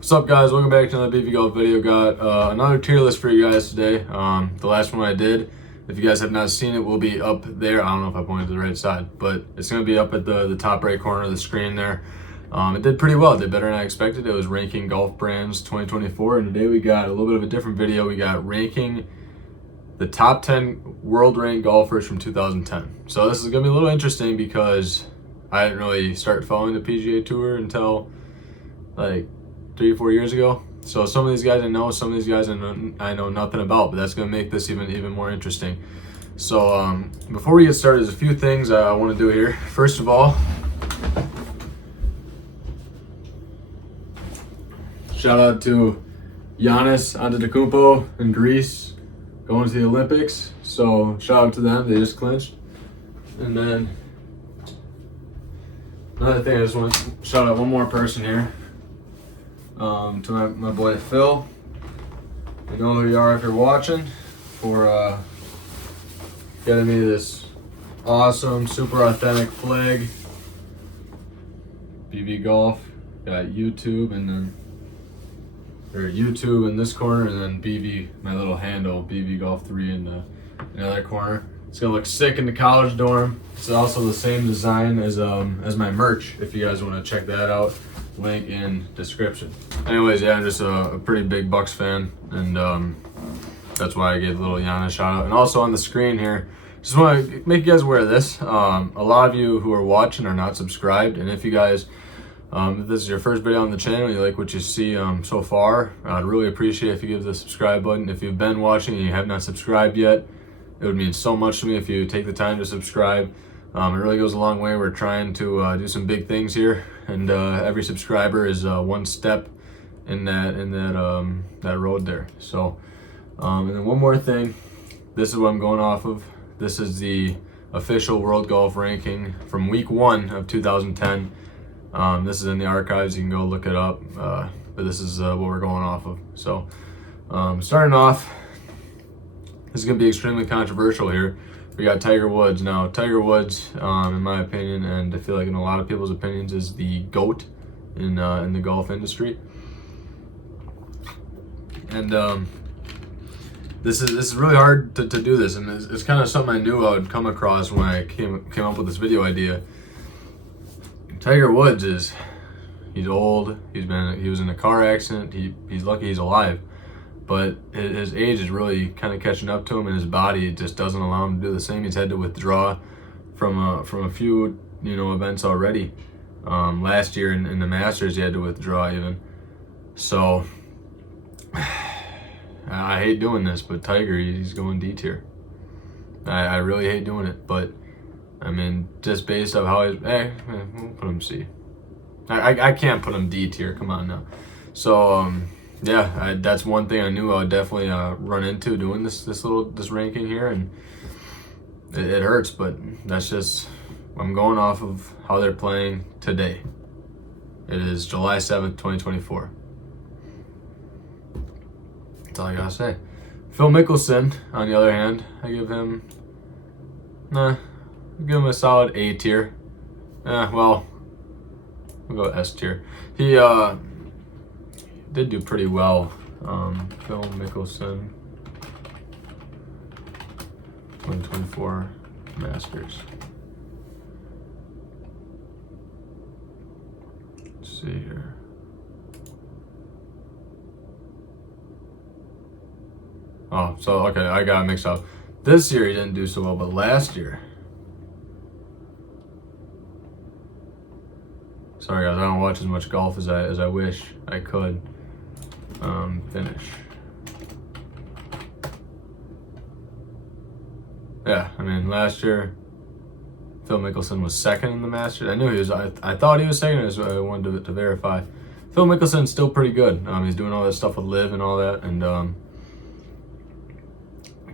What's up, guys? Welcome back to another BV Golf video. Got another tier list for you guys today. The last one I did, if you guys have not seen it, will be up there. I don't know if I pointed to the right side, but it's going to be up at the top right corner of the screen there. It did pretty well. It did better than I expected. It was ranking golf brands 2024, and today we got a little bit of a different video. We got ranking the top 10 world ranked golfers from 2010. So this is going to be a little interesting because I didn't really start following the PGA Tour until like 3 or 4 years ago. So some of these guys I know, some of these guys I know nothing about, but that's going to make this even more interesting. So before we get started, there's a few things I want to do here. First of all, shout out to Giannis Antetokounmpo in Greece going to the Olympics. So shout out to them, they just clinched. And then another thing, I just want to shout out one more person here. To my boy Phil. You know who you are if you're watching, for getting me this awesome, super authentic flag. BV Golf, got YouTube and then YouTube in this corner, and then BV, my little handle, BV Golf 3 in the other corner. It's gonna look sick in the college dorm. It's also the same design as my merch, if you guys want to check that out. Link in description. Anyways, yeah, I'm just a pretty big Bucks fan, and that's why I gave a little Giannis shout out. And also on the screen here, just want to make you guys aware of this. A lot of you who are watching are not subscribed, and if you guys, if this is your first video on the channel, you like what you see so far, I'd really appreciate if you give the subscribe button. If you've been watching and you have not subscribed yet, it would mean so much to me if you take the time to subscribe. It really goes a long way. We're trying to do some big things here, and every subscriber is one step in that road there. So, and then one more thing. This is what I'm going off of. This is the official World Golf Ranking from week 1 of 2010. This is in the archives. You can go look it up. But this is what we're going off of. So, starting off, this is going to be extremely controversial here. We got Tiger Woods. Now, Tiger Woods, in my opinion, and I feel like in a lot of people's opinions, is the GOAT in the golf industry. And this is really hard to do this, and it's kind of something I knew I would come across when I came up with this video idea. Tiger Woods he's old. He was in a car accident. He's lucky he's alive. But his age is really kind of catching up to him, and his body just doesn't allow him to do the same. He's had to withdraw from a few events already. Last year in the Masters, he had to withdraw even. So I hate doing this, but Tiger, he's going D tier. I really hate doing it, but I mean, just based off how he's, we'll put him C. I can't put him D tier. Come on now. So yeah, that's one thing I knew I would definitely run into doing this ranking here, and it hurts, but that's just, I'm going off of how they're playing today. It is July 7th, 2024. That's all I gotta say. Phil Mickelson, on the other hand, I give him a solid A tier. Well, we'll go S tier. He did do pretty well. Phil Mickelson, 2024 Masters. Let's see here. Oh, so okay, I got it mixed up. This year he didn't do so well, but last year. Sorry guys, I don't watch as much golf as I wish I could. Finish. Yeah, I mean, last year Phil Mickelson was second in the Masters. I knew he was. I thought he was second. I wanted to verify. Phil Mickelson's still pretty good. He's doing all that stuff with Liv and all that, and I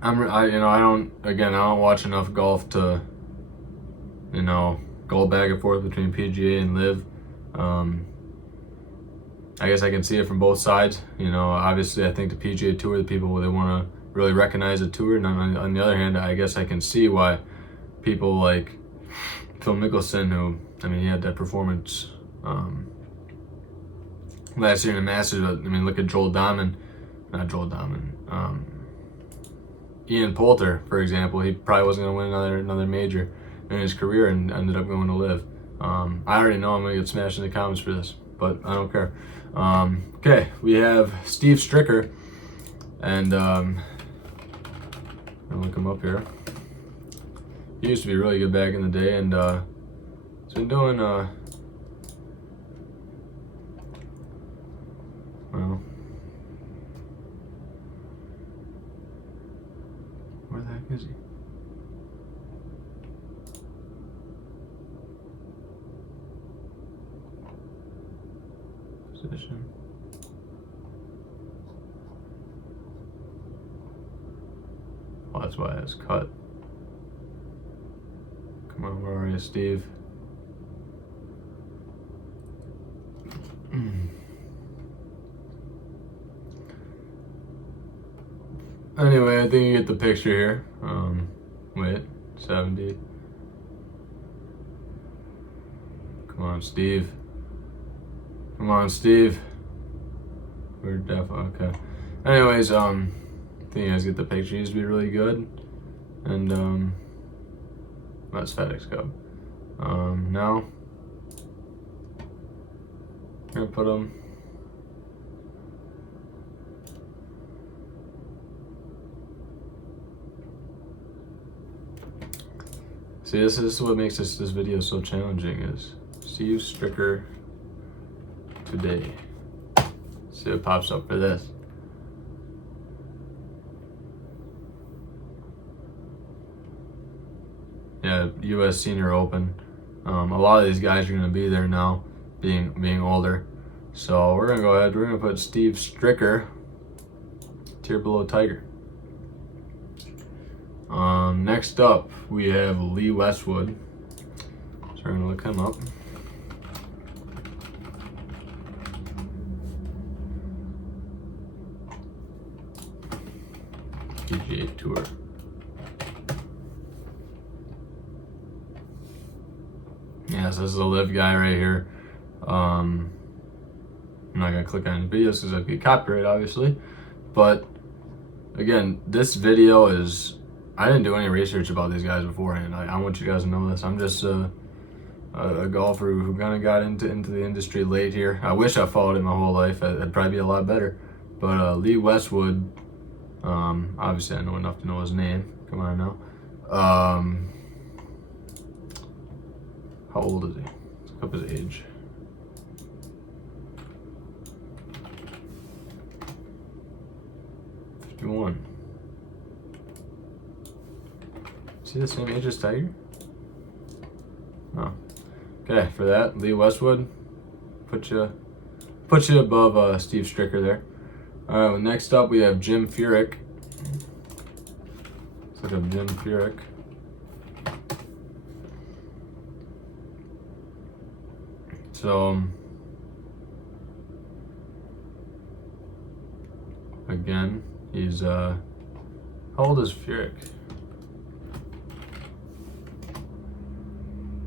don't watch enough golf to go back and forth between PGA and Liv. I guess I can see it from both sides. Obviously I think the PGA Tour, the people, they want to really recognize the tour, and on the other hand, I guess I can see why people like Phil Mickelson, who, I mean, he had that performance last year in the Masters. But I mean, look at Ian Poulter, for example. He probably wasn't going to win another major in his career and ended up going to live. I already know I'm going to get smashed in the comments for this, but I don't care. Okay, we have Steve Stricker, and I'll look him up here. He used to be really good back in the day, and he's been doing well. Where the heck is he? Position. Oh, that's why it's cut. Come on, where are you, Steve? Anyway, I think you get the picture here. Wait, 70. Come on, Steve. Come on, Steve. We're definitely okay. Anyways, I think you guys get the picture. He used to be really good, and that's FedEx Cup. Now I'm gonna put him. See, this is what makes this video so challenging, is Steve Stricker today. See what pops up for this. Yeah, U.S. Senior Open. A lot of these guys are going to be there now, being older. So we're going to go ahead. We're going to put Steve Stricker tier below Tiger. Next up, we have Lee Westwood. So we're going to look him up. PGA Tour. Yes, this is a live guy right here. I'm not gonna click on the videos because I'd get copyright, obviously. But again, this video is, I didn't do any research about these guys beforehand. I want you guys to know this. I'm just a golfer who kind of got into the industry late here. I wish I followed it my whole life. I'd probably be a lot better. But Lee Westwood, obviously I know enough to know his name. Come on now. How old is he? Let's look up his age. '51. Is he the same age as Tiger? No. Okay, for that, Lee Westwood, put you above Steve Stricker there. All right. Well, next up we have Jim Furyk. Let's look up Jim Furyk. So again, he's how old is Furyk?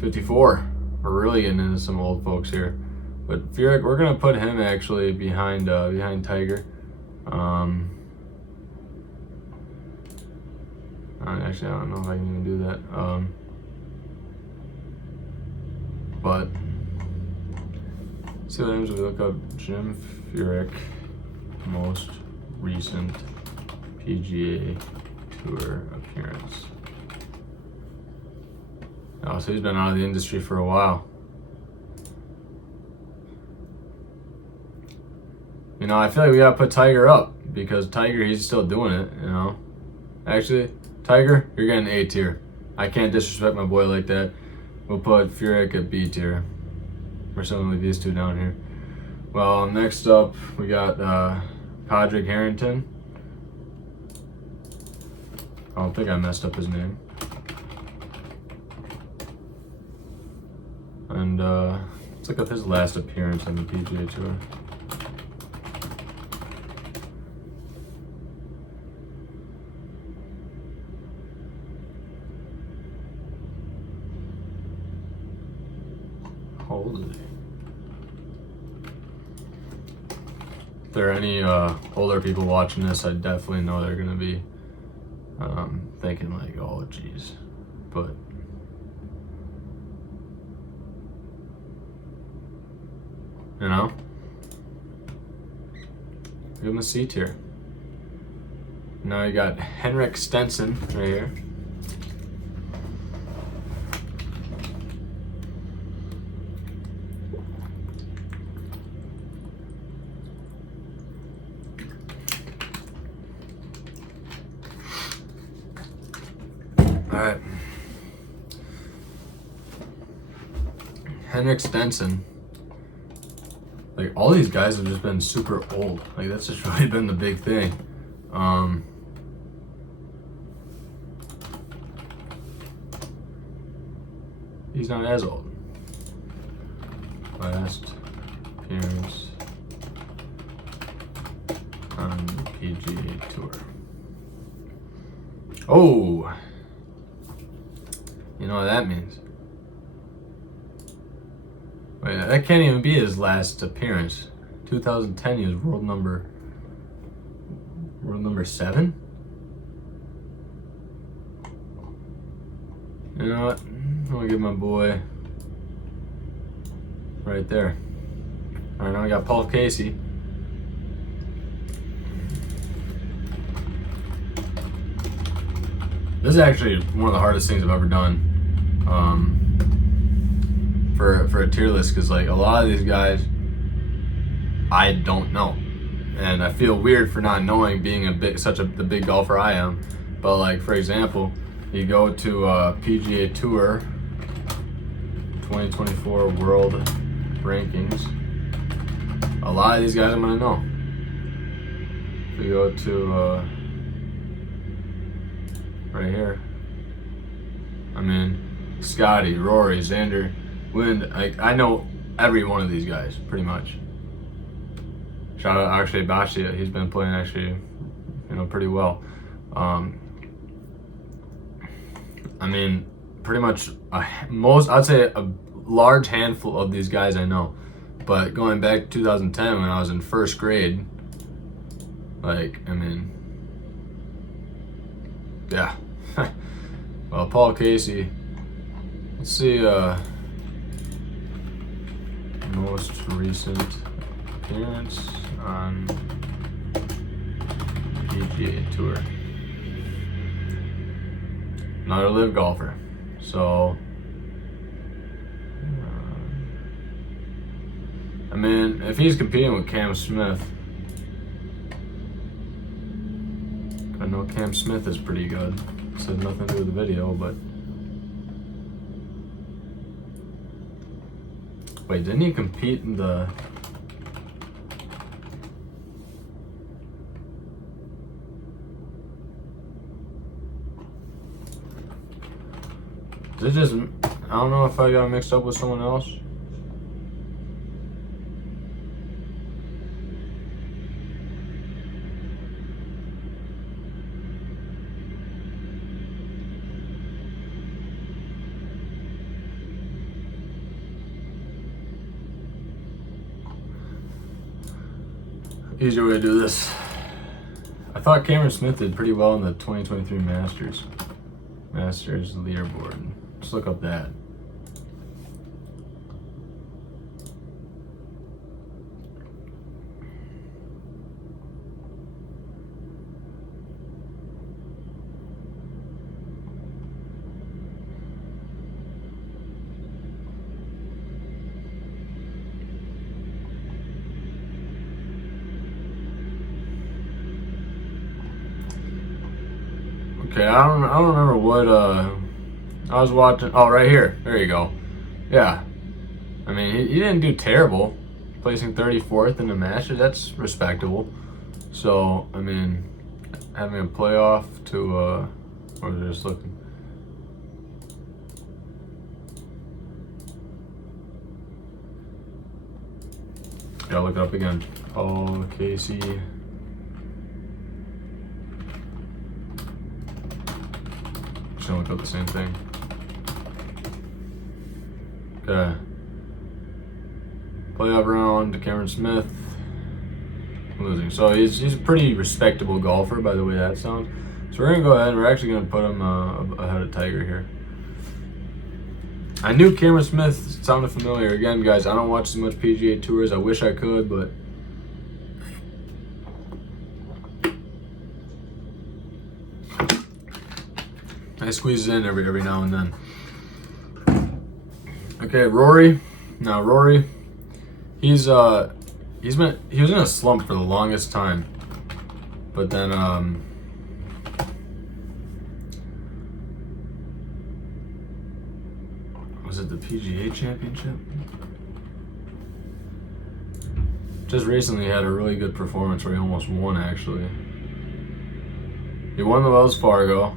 54. We're really getting into some old folks here. But Furyk, we're gonna put him actually behind Tiger. Actually, I don't know if I can even do that. But see what happens if we look up Jim Furyk, most recent PGA Tour appearance. Oh, so he's been out of the industry for a while. You know, I feel like we gotta put Tiger up because Tiger, he's still doing it, you know. Actually, Tiger, you're getting A tier. I can't disrespect my boy like that. We'll put Furyk at B tier. We're still gonna leave these two down here. Well, next up, we got Padraig Harrington. I don't think I messed up his name. And let's look up his last appearance on the PGA Tour. How old is he? if there are any older people watching this, I definitely know they're gonna be thinking like, oh geez, but you know, give him a C tier. Now you got Henrik Stenson right here. All right, Henrik Stenson. Like, all these guys have just been super old. Like, that's just really been the big thing. He's not as old. Last appearance on the PGA Tour. Oh, you know what that means? Wait, that can't even be his last appearance. 2010, he was world number 7. You know what? I'm gonna give my boy right there. All right, now we got Paul Casey. This is actually one of the hardest things I've ever done for a tier list, because like a lot of these guys I don't know, and I feel weird for not knowing, being the big golfer I am. But like, for example, you go to PGA Tour 2024 World Rankings. A lot of these guys I'm gonna know. If we go to right here, I mean, Scotty, Rory, Xander, Wind. I know every one of these guys pretty much. Shout out Akshay Bhatia. He's been playing actually, pretty well. I mean, pretty much I'd say a large handful of these guys I know. But going back to 2010 when I was in first grade, like, I mean, yeah. Well, Paul Casey. Let's see, most recent appearance on PGA Tour. Another live golfer. So, I mean, if he's competing with Cam Smith, I know Cam Smith is pretty good. This had nothing to do with the video, but wait, didn't he compete in the? Is it just, I don't know if I got mixed up with someone else. Easier way to do this. I thought Cameron Smith did pretty well in the 2023 Masters leaderboard. Just look up that. Okay, I don't remember what I was watching. Oh, right here. There you go. Yeah. I mean, he didn't do terrible. Placing 34th in the Masters, that's respectable. So, I mean, having a playoff to or just looking. Gotta look it up again. Oh, Casey. Just gonna look up the same thing. Okay. Playoff round to Cameron Smith. losing. So he's a pretty respectable golfer by the way that sounds. So we're gonna go ahead and we're actually gonna put him ahead of Tiger here. I knew Cameron Smith sounded familiar. Again, guys, I don't watch as much PGA Tours. I wish I could, but I squeeze it in every now and then. Okay, Rory. Now Rory, he was in a slump for the longest time, but then was it the PGA Championship? Just recently had a really good performance where he almost won actually. He won the Wells Fargo.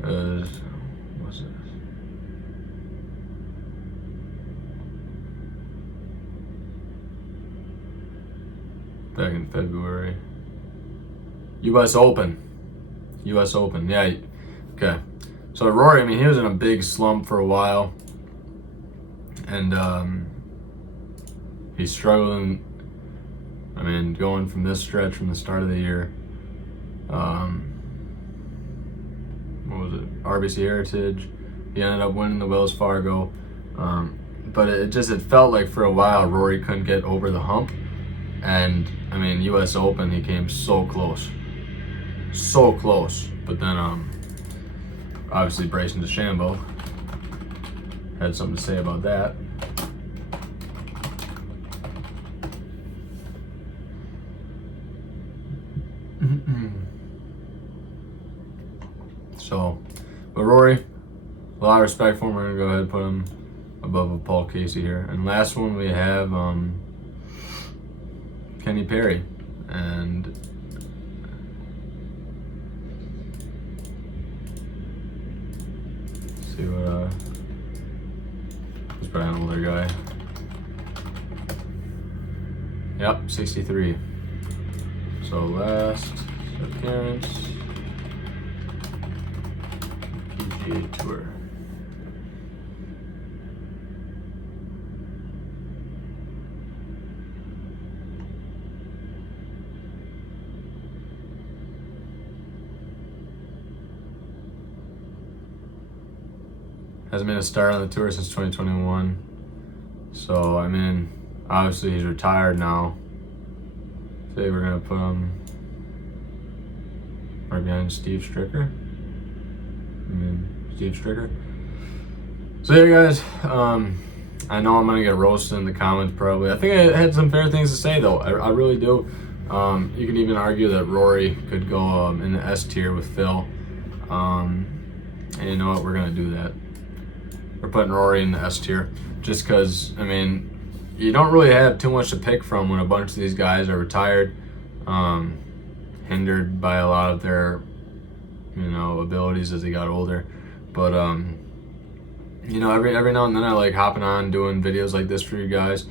What's it? Back in February. US Open. Yeah. Okay. So Rory, I mean, he was in a big slump for a while, and he's struggling. I mean, going from this stretch from the start of the year. What was it? RBC Heritage. He ended up winning the Wells Fargo, but it felt like for a while Rory couldn't get over the hump, and I mean, US Open, he came so close, but then obviously Bryson DeChambeau had something to say about that. So, but Rory, a lot of respect for him. We're gonna go ahead and put him above a Paul Casey here. And last one we have Kenny Perry, and see what he's probably an older guy. Yep, 63. So last appearance, PGA Tour. Hasn't made a start on the tour since 2021. So, I mean, obviously he's retired now. Say we're gonna put him right behind Steve Stricker. Steve Stricker. So yeah, guys, I know I'm gonna get roasted in the comments probably. I think I had some fair things to say though. I really do. You can even argue that Rory could go in the S tier with Phil. And you know what? We're gonna do that. We're putting Rory in the S tier just because, I mean, you don't really have too much to pick from when a bunch of these guys are retired, hindered by a lot of their, abilities as they got older. But every now and then I like hopping on doing videos like this for you guys.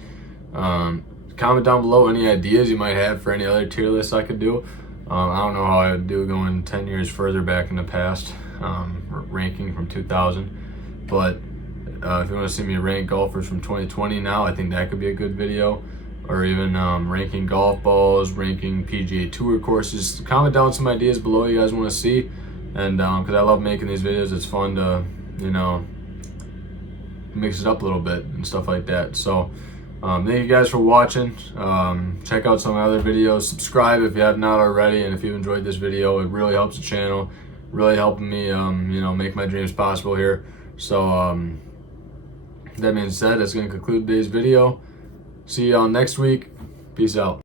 Comment down below any ideas you might have for any other tier lists I could do. I don't know how I would do going 10 years further back in the past, ranking from 2000, but if you want to see me rank golfers from 2020 now, I think that could be a good video. Or even ranking golf balls, ranking PGA Tour courses. Comment down some ideas below you guys want to see. And because I love making these videos, it's fun to, mix it up a little bit and stuff like that. So thank you guys for watching. Check out some other videos. Subscribe if you have not already. And if you enjoyed this video, it really helps the channel. Really helping me, make my dreams possible here. So that being said, that's going to conclude today's video. See y'all next week. Peace out.